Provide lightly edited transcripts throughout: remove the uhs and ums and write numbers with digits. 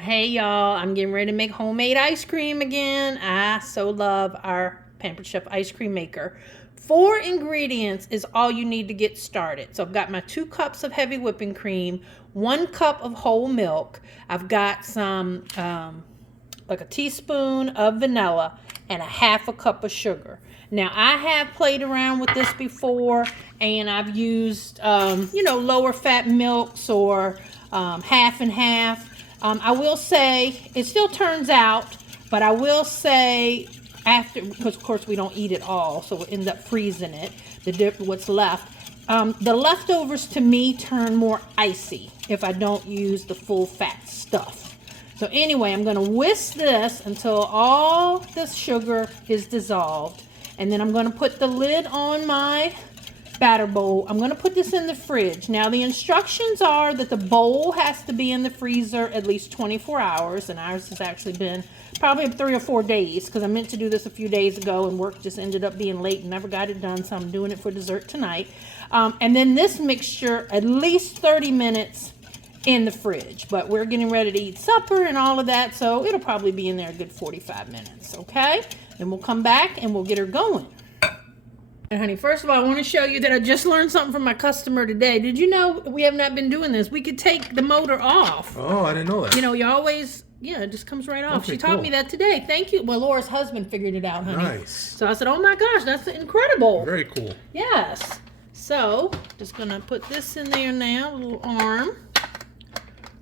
Hey y'all, I'm getting ready to make homemade ice cream again. I so love our Pampered Chef ice cream maker. 4 ingredients is all you need to get started. So I've got my 2 cups of heavy whipping cream, 1 cup of whole milk. I've got some like a teaspoon of vanilla and a 1/2 cup of sugar. Now I have played around with this before, and I've used lower fat milks or half and half. I will say it still turns out, but I will say after, because of course we don't eat it all, so we'll end up freezing it, what's left. The leftovers to me turn more icy if I don't use the full fat stuff. So anyway, I'm going to whisk this until all this sugar is dissolved, and then I'm going to put the lid on my batter bowl. I'm going to put this in the fridge. Now the instructions are that the bowl has to be in the freezer at least 24 hours, and ours has actually been probably 3 or 4 days because I meant to do this a few days ago and work just ended up being late and never got it done, so I'm doing it for dessert tonight. And then this mixture at least 30 minutes in the fridge, but we're getting ready to eat supper and all of that, so it'll probably be in there a good 45 minutes. Okay, then we'll come back and we'll get her going. And honey, first of all, I want to show you that I just learned something from my customer today. Did you know we have not been doing this? We could take the motor off. Oh, I didn't know that. You know, you always, it just comes right off. Okay, she taught me that today. Thank you. Well, Laura's husband figured it out, honey. Nice. So I said, oh my gosh, that's incredible. Very cool. Yes. So, just going to put this in there now, a little arm.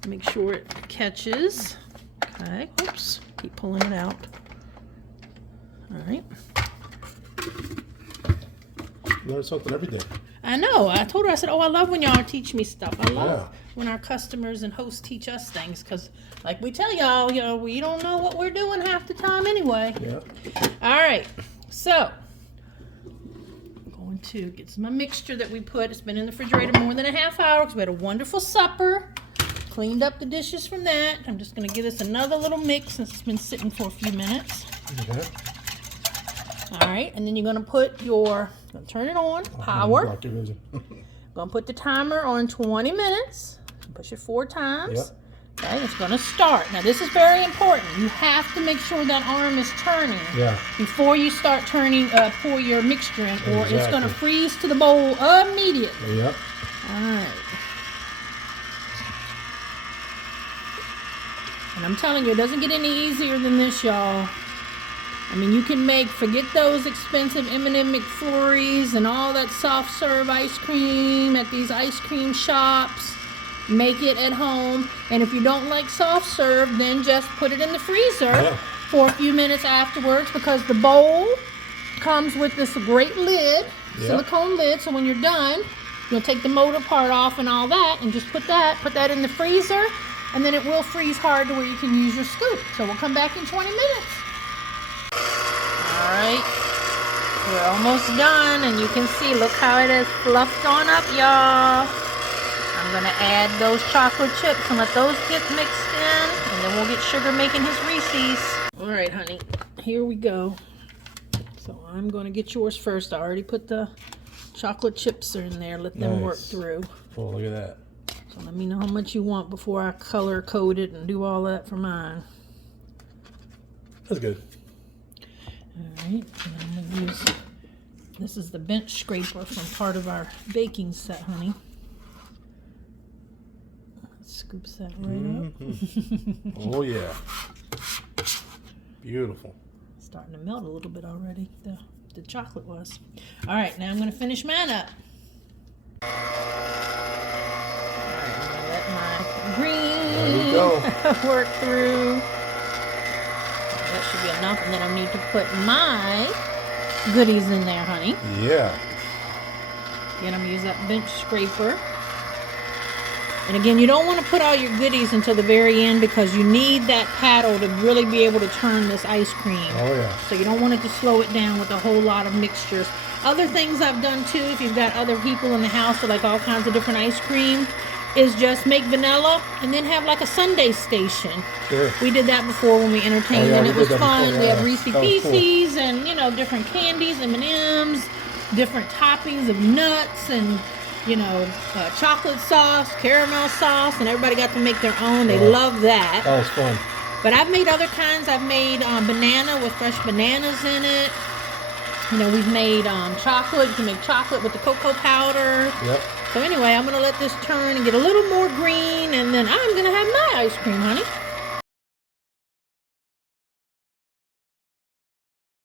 Make sure it catches. Okay, oops, keep pulling it out. All right. Learn something every day. I know. I told her, I said, oh, I love when y'all teach me stuff. I love when our customers and hosts teach us things because, like we tell y'all, we don't know what we're doing half the time anyway. Yeah. All right. So, I'm going to get some of my mixture that we put. It's been in the refrigerator more than a half hour because we had a wonderful supper. Cleaned up the dishes from that. I'm just going to give this another little mix since it's been sitting for a few minutes. Okay. All right, and then you're going to put your, turn it on, power. Going to put the timer on 20 minutes. Push it 4 times. Yep. Okay, it's going to start. Now, this is very important. You have to make sure that arm is turning before you start turning, pour your mixture in, or it's going to freeze to the bowl immediately. Yep. All right. And I'm telling you, it doesn't get any easier than this, y'all. I mean, you can forget those expensive M&M McFlurries and all that soft serve ice cream at these ice cream shops. Make it at home. And if you don't like soft serve, then just put it in the freezer for a few minutes afterwards, because the bowl comes with this great lid, silicone lid. So when you're done, you'll take the motor part off and all that and just put that in the freezer, and then it will freeze hard to where you can use your scoop. So we'll come back in 20 minutes. Alright, we're almost done, and you can see, look how it has fluffed on up, y'all. I'm going to add those chocolate chips and let those get mixed in, and then we'll get Sugar making his Reese's. Alright, honey, here we go. So I'm going to get yours first. I already put the chocolate chips in there. Let them work through. Oh, look at that. So let me know how much you want before I color code it and do all that for mine. That's good. Alright, and I'm going to use, this is the bench scraper from part of our baking set, honey. Scoops that right up. Oh yeah. Beautiful. Starting to melt a little bit already, the chocolate was. Alright, now I'm going to finish mine up. Alright, I'm going to let my green work through. That should be enough, and then I need to put my goodies in there, honey. Yeah. Again, I'm going to use that bench scraper. And again, you don't want to put all your goodies until the very end, because you need that paddle to really be able to turn this ice cream. Oh, yeah. So you don't want it to slow it down with a whole lot of mixtures. Other things I've done too, if you've got other people in the house that like all kinds of different ice cream, is just make vanilla and then have like a sundae station. Sure. We did that before when we entertained, and it was fun. Before, we had Reese's Pieces and different candies, M&Ms, different toppings of nuts, and you know, chocolate sauce, caramel sauce, and everybody got to make their own. They Wow. love that. That was fun. But I've made other kinds. I've made banana with fresh bananas in it. You know, we've made chocolate. You can make chocolate with the cocoa powder. Yep. So anyway, I'm going to let this turn and get a little more green, and then I'm going to have my ice cream, honey.